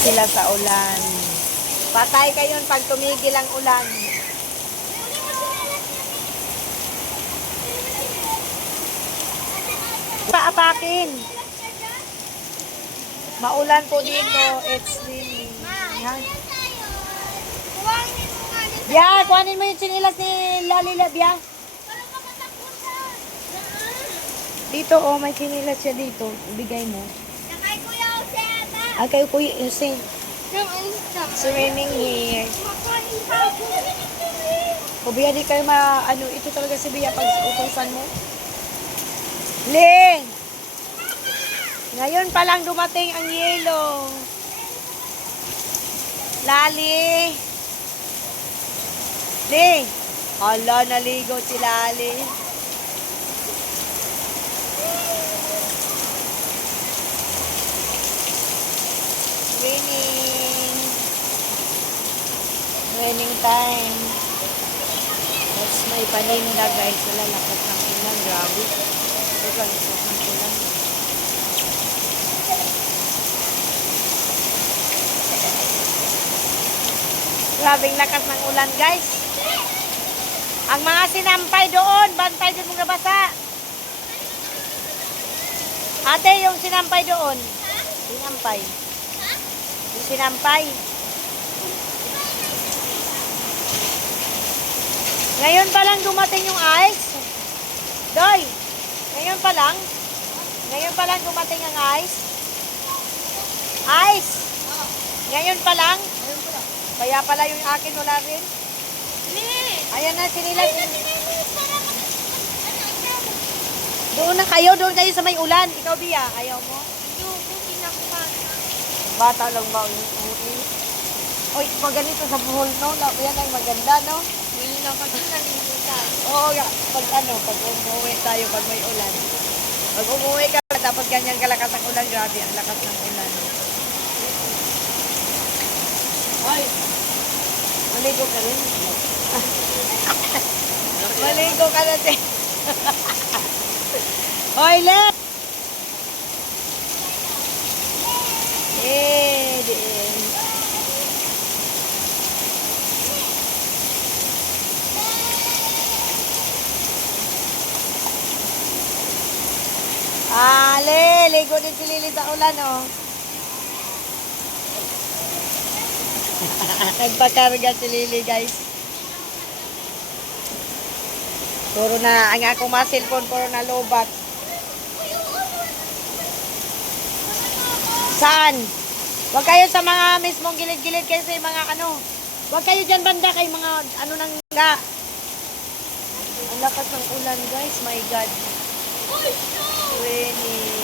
sila sa ulan. Patay kayo pag tumigil ang ulan. Paapakin. Maulan po dito. It's raining. Bia, kuhanin mo yung chinilas ni Lalila, Bia. Dito, oh, may chinilas siya dito. Ibigay mo. Kay Kuya Jose ata. Kay Kuya Jose. It's raining here. O, Bia, di kayo ito talaga si Bia pag utusan mo. Ling! Ngayon pa lang dumating ang yelo. Lali! Ling! Hala, naligo si Lali. Raining. Raining time. That's my paninda, guys. Wala, lakas ng ulan. Grabe. Ito, lakas ng ulan. Grabing lakas ng ulan, guys. Ang mga sinampay doon, bantay doon mga basa. Ate, yung sinampay doon. Sinampay. Yung sinampay. Ngayon pa lang dumating yung ice. Doy, ngayon pa lang. Ngayon pa lang dumating ang ice. Ice. Ngayon pa lang. Kaya pala yung akin wala rin. Ayan na, sinilas. Doon kayo sa may ulan. Ikaw, Bia, ayaw mo? Bata lang ba? Oy, maganito sa buhol, no? Yan ay maganda, no? Oo, pag umuwi tayo, pag may ulan. Pag umuwi ka, tapos ganyan kalakas ang ulan, grabe, ang lakas ng ulan. Ay, maligo ka rin. Maligo ka na, te. Hoy, let! Din. Ligo din si Lili sa ulan, oh. Nagpakarga si Lili, guys. Puro na, ang akong mga cellphone, puro na lobat. Saan? Huwag kayo sa mga mismong gilid-gilid kasi mga huwag kayo dyan banda kay mga nang nga. Ang lakas ng ulan, guys. My God. Raining.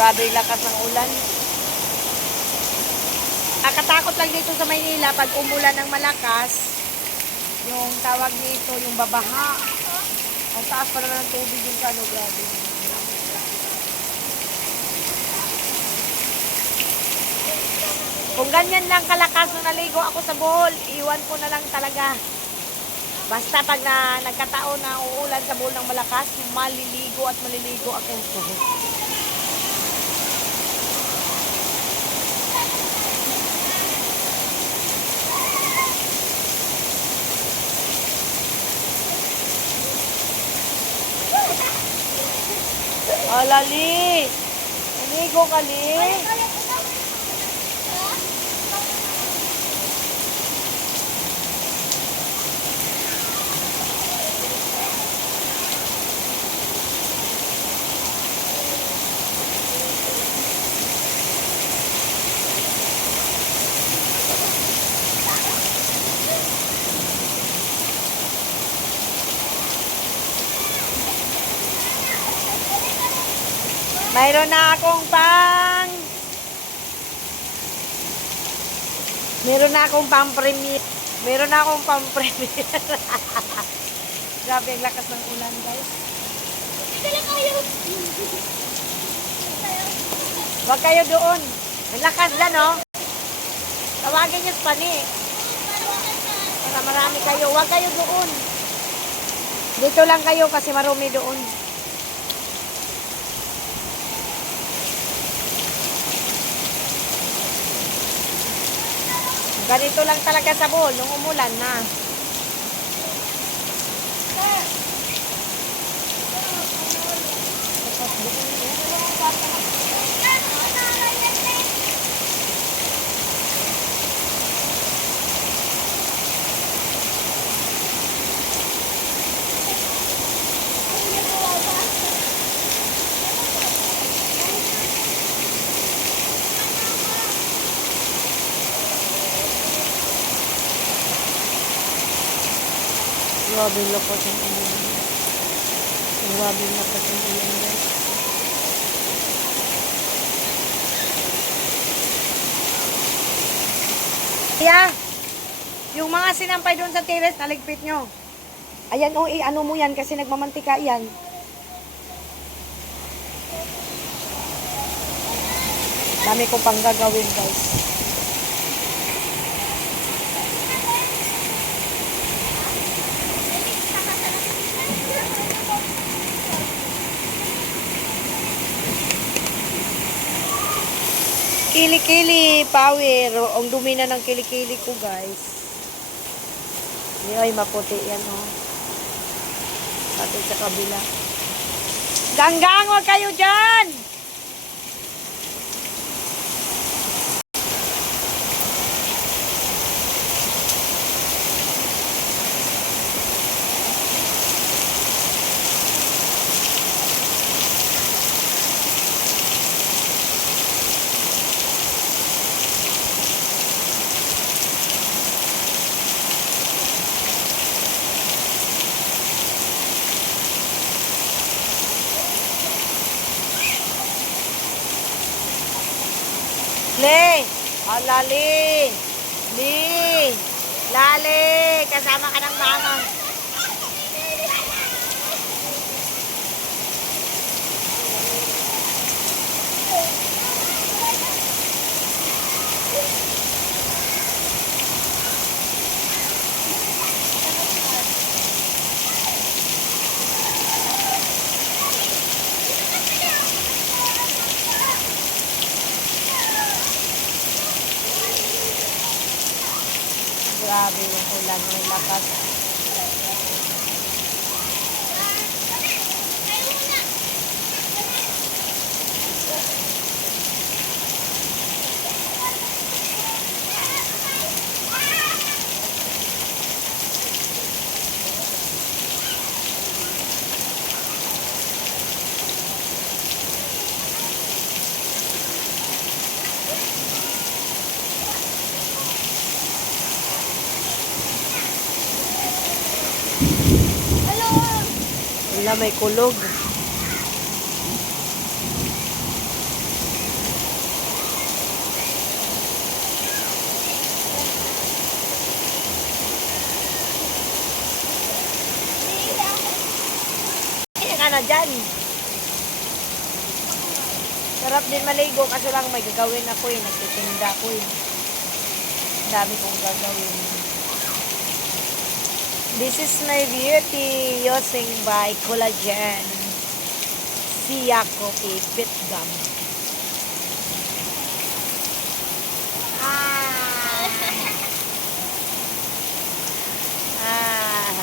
Grabe yung lakas ng ulan. Katakot lang dito sa Maynila pag umulan ng malakas, yung tawag nito, yung babaha. Ang taas pa naman ng tubig yung grabe. Kung ganyan lang kalakas nung naligo ako sa Bohol, iwan ko na lang talaga. Basta pag nagkataon na uulan sa Bohol ng malakas, maliligo ako. Lali! Naligo ka, Li! Mayroon na akong pang-premier. Grabe ang lakas ng ulan, guys. Huwag kayo doon. Ang lakas dyan, oh. Tawagin niyo sa pani. Para marami kayo. Huwag kayo doon. Dito lang kayo kasi marumi doon. Ganito lang talaga sa Bohol nung umulan na. Grabe yung lakas ng ulan. Grabe yung lakas ng ulan, guys. Kaya, yung mga sinampay doon sa terrace, naligpit nyo. Ayan, o, ano mo yan kasi nagmamantika yan. Dami kong pang gagawin, guys. Kili-kili power. Ang dumi na ng kili-kili ko, guys. Hindi, ay maputi yan, oh. Pati sa kabila. Ganggang, wag kayo dyan! Le, alali, li, lali, kasama ka ng mama. Grabe yung ulan, may lakas. Wala, may kulog. Kaya ka na dyan. Sarap din maligo kasi lang may gagawin ako eh. Nagtitinda ako eh. Dami kong gagawin. This is my beauty using by collagen. Siako Fit Gum. Ah. Ah.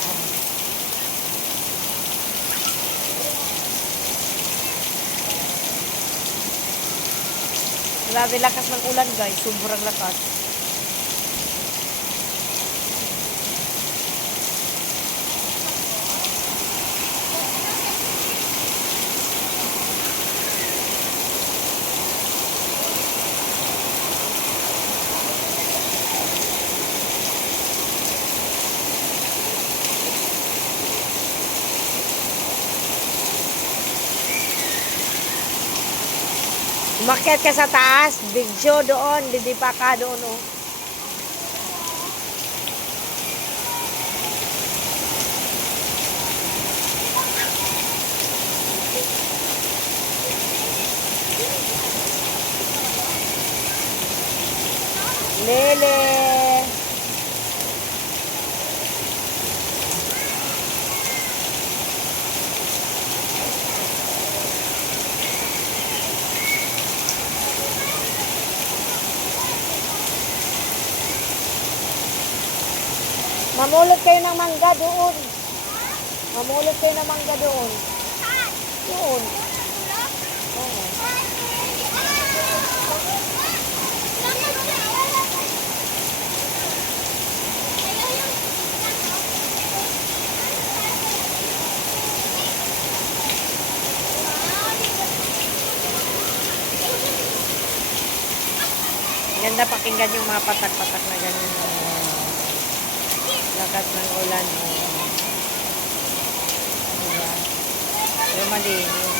Grabe lakas ng ulan, guys. Sobrang lakas. Umakyat ka sa taas, video doon, didipa ka doon, oh. Lele. Mamulot kayo ng mangga doon. Mamulot kayo ng mangga doon. Doon. Oo. Ganda pakinggan yung mga patak-patak na ganyan. Lakas ng ulan. Diba? Yung malinis.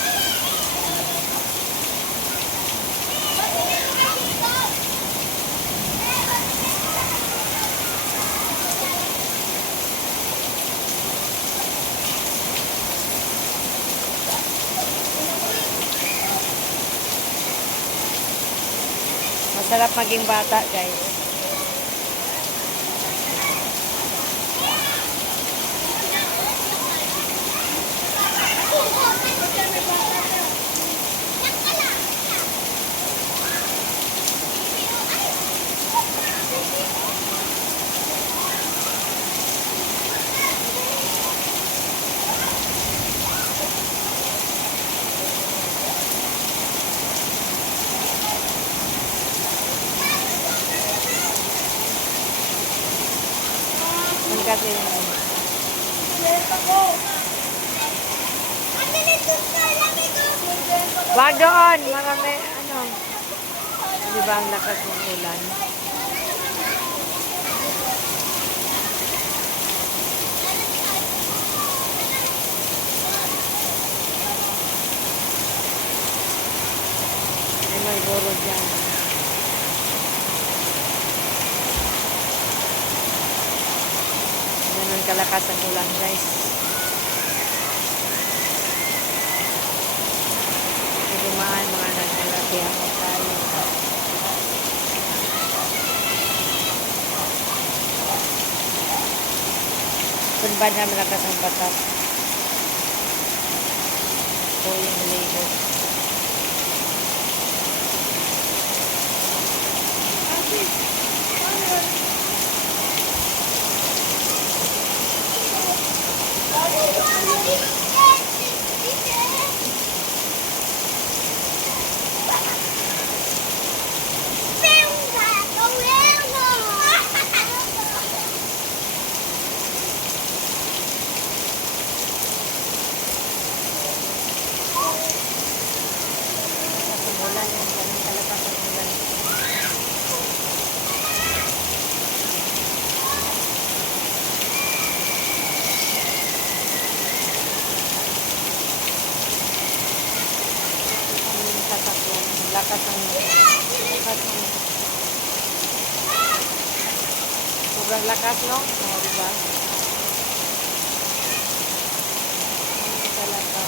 Masarap maging bata, guys. Kasi wag doon, marami, ano, di ba ang lakas ng ulan? May guro dyan. Ganun kalakas ang ulan, guys. Dumaan mga naglalatihan ko tayo. Kung ba na malakas ang batak? Ito yung ligo. Ulan yan, ganun kalakas ang ulan. Ang sasakyan, lakas ng sobrang lakas, no? O, diba? Ang talaga.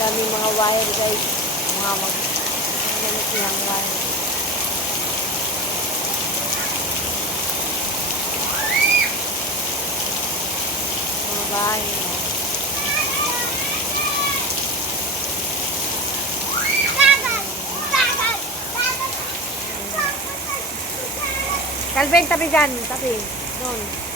Dami mga wire, guys. Mga malalakihang wire. Mga bahay, no? Calvin, tabi dyan. Tabi. Doon.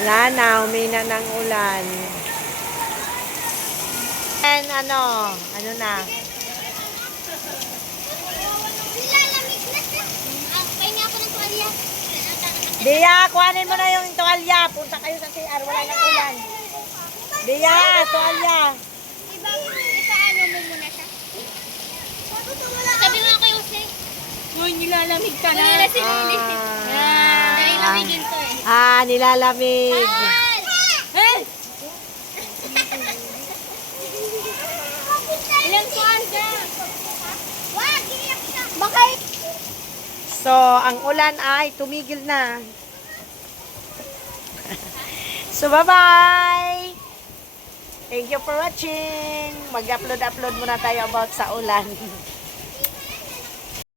Wala na, humina ng ulan. And ano na. Nilalamig na siya. Pahinga ako ng tuwalya. Dia, kuhanin mo na yung tuwalya. Punta kayo sa CR, wala nang ulan. Dia, tuwalya. Ipaano mo muna nilalamig ka na. Wala si Lily. Nilalamigin to eh. Nilalamig. Hey! Ilan kuhan ka? Wag, iyak ka. Bakit? So, ang ulan ay tumigil na. So, bye-bye! Thank you for watching. Mag-upload muna tayo about sa ulan.